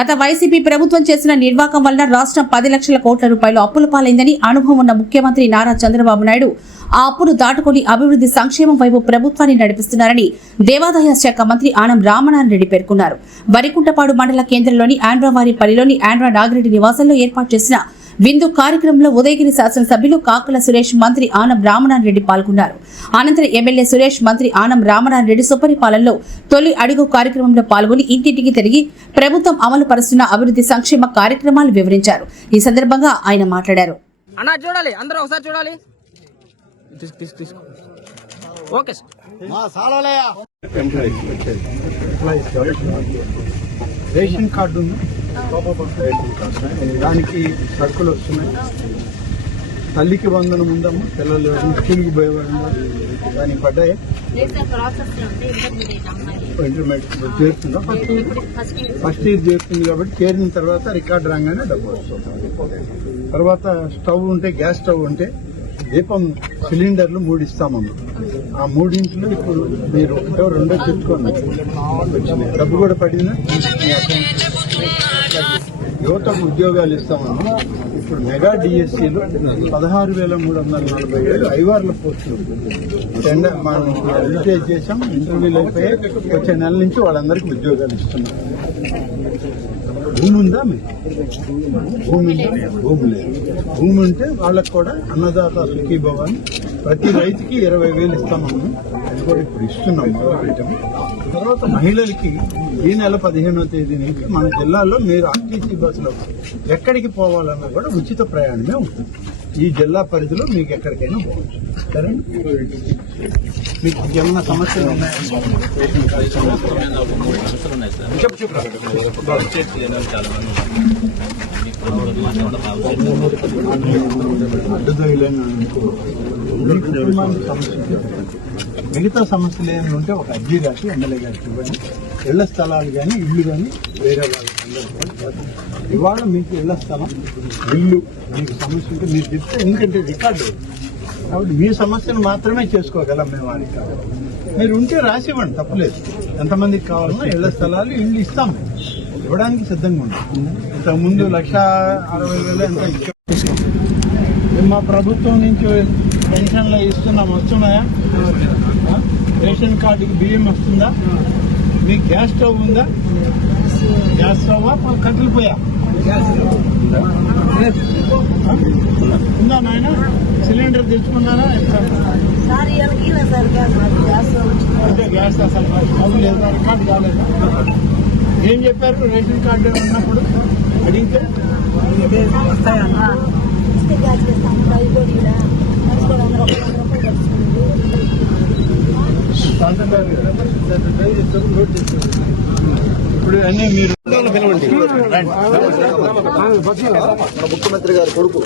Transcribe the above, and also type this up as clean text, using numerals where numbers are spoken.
గత వైసీపీ ప్రభుత్వం చేసిన నిర్వాకం వలన రాష్ట్రం 10 లక్షల కోట్ల రూపాయలు అప్పుల పాలైందని అనుభవం ఉన్న ముఖ్యమంత్రి నారా చంద్రబాబు నాయుడు ఆ అప్పును దాటుకుని అభివృద్ధి సంక్షేమం వైపు ప్రభుత్వాన్ని నడిపిస్తున్నారని దేవాదాయ శాఖ మంత్రి ఆనం రామనారాయణ రెడ్డి పేర్కొన్నారు. వరికుంటపాడు మండల కేంద్రంలోని ఆండ్రవారిపల్లిలోని ఆండ్రా నాగిరెడ్డి నివాసంలో ఏర్పాటు చేసిన విందు కార్యక్రమంలో ఉదయగిరి శాసనసభ్యులు కాకుల సురేష్, మంత్రి ఆనం రామనారాయణ రెడ్డి పాల్గొన్నారు. అనంతరం ఎమ్మెల్యే సురేష్, మంత్రి ఆనం రామనారాయణ రెడ్డి సుపరిపాలనలో తొలి అడుగు కార్యక్రమంలో పాల్గొని ఇంటింటికి తిరిగి ప్రభుత్వం అమలు పరుస్తున్న అభివృద్ధి సంక్షేమ కార్యక్రమాలు వివరించారు. ఈ సందర్భంగా ఆయన మాట్లాడారు. రేషన్ కార్డు దానికి సరుకులు వస్తున్నాయి. తల్లికి వందనం ఉందమ్మా, పిల్లలు స్కూల్కి పోయేవాళ్ళు దానికి పడ్డాయి. ఇంటర్మీడియట్ చేరుతుందా? ఫస్ట్ ఇయర్ చేరుతుంది కాబట్టి చేరిన తర్వాత రికార్డు రాగానే డబ్బు వస్తుంది. తర్వాత స్టవ్ ఉంటే, గ్యాస్ స్టవ్ ఉంటే దీపం సిలిండర్లు 3 ఇస్తామమ్మా. ఆ 3 ఇప్పుడు మీరు 1 2 తెచ్చుకోండి. డబ్బు కూడా పడిందా? యువతకు ఉద్యోగాలు ఇస్తామన్నా. ఇప్పుడు మెగా డిఎస్సీలో 16,347 ఐవార్ల పోస్టులు మనం అడ్వర్టైజ్ చేసాం. ఇంటర్వ్యూలు అయిపోయి వచ్చే నెల నుంచి వాళ్ళందరికీ ఉద్యోగాలు ఇస్తున్నాం. భూమి ఉందా? భూమి లేదు. భూమి ఉంటే వాళ్ళకు కూడా అన్నదాత సుఖీభవ అని ప్రతి రైతుకి 20,000 ఇస్తామన్నా. అది కూడా ఇప్పుడు ఇస్తున్నాం. తర్వాత మహిళలకి ఈ నెల 15వ తేదీ నుంచి మన జిల్లాలో మీరు ఆర్టీసీ బస్సులో ఎక్కడికి పోవాలన్నా కూడా ఉచిత ప్రయాణమే ఉంటుంది. ఈ జిల్లా పరిధిలో మీకు ఎక్కడికైనా పోవచ్చు. సరే, మీకు ఏమన్నా సమస్యలు ఉన్నాయంటే కుటుంబానికి సమస్య, మిగతా సమస్యలు ఏమి ఉంటే ఒక అర్జీ రాసి ఎమ్మెల్యే గారికి ఇవ్వండి. ఇళ్ల స్థలాలు కానీ ఇల్లు కానీ వేరే వాళ్ళకి ఇవాళ మీకు ఇళ్ల స్థలం, ఇల్లు మీకు సమస్య ఉంటే మీరు చెప్తే, ఎందుకంటే రికార్డు కాబట్టి మీ సమస్యను మాత్రమే చేసుకోగలం మేము. వారికి మీరు ఉంటే రాసి ఇవ్వండి, తప్పలేదు. ఎంతమందికి కావాలన్నా ఇళ్ల స్థలాలు, ఇల్లు ఇస్తాం, ఇవ్వడానికి సిద్ధంగా ఉన్నాం. ఇంతకుముందు 1,60,000 ఎంత మా ప్రభుత్వం నుంచి పెన్షన్లు ఇస్తున్నాం. వస్తున్నాయా? రేషన్ కార్డుకి బియ్యం వస్తుందా? మీకు గ్యాస్ స్టవ్ ఉందా? గ్యాస్ స్టవ్ కట్టెలు పోయా ఉందా నాయన? సిలిండర్ తెచ్చుకున్నారా? అంటే గ్యాస్ అసలు స్టవ్ లేదా? రికార్డు కాలేదా? ఏం చెప్పారు? రేషన్ కార్డు ఉన్నప్పుడు అడిగితే ఇప్పుడు అన్నీ మీరు ముఖ్యమంత్రి గారి కొడుకు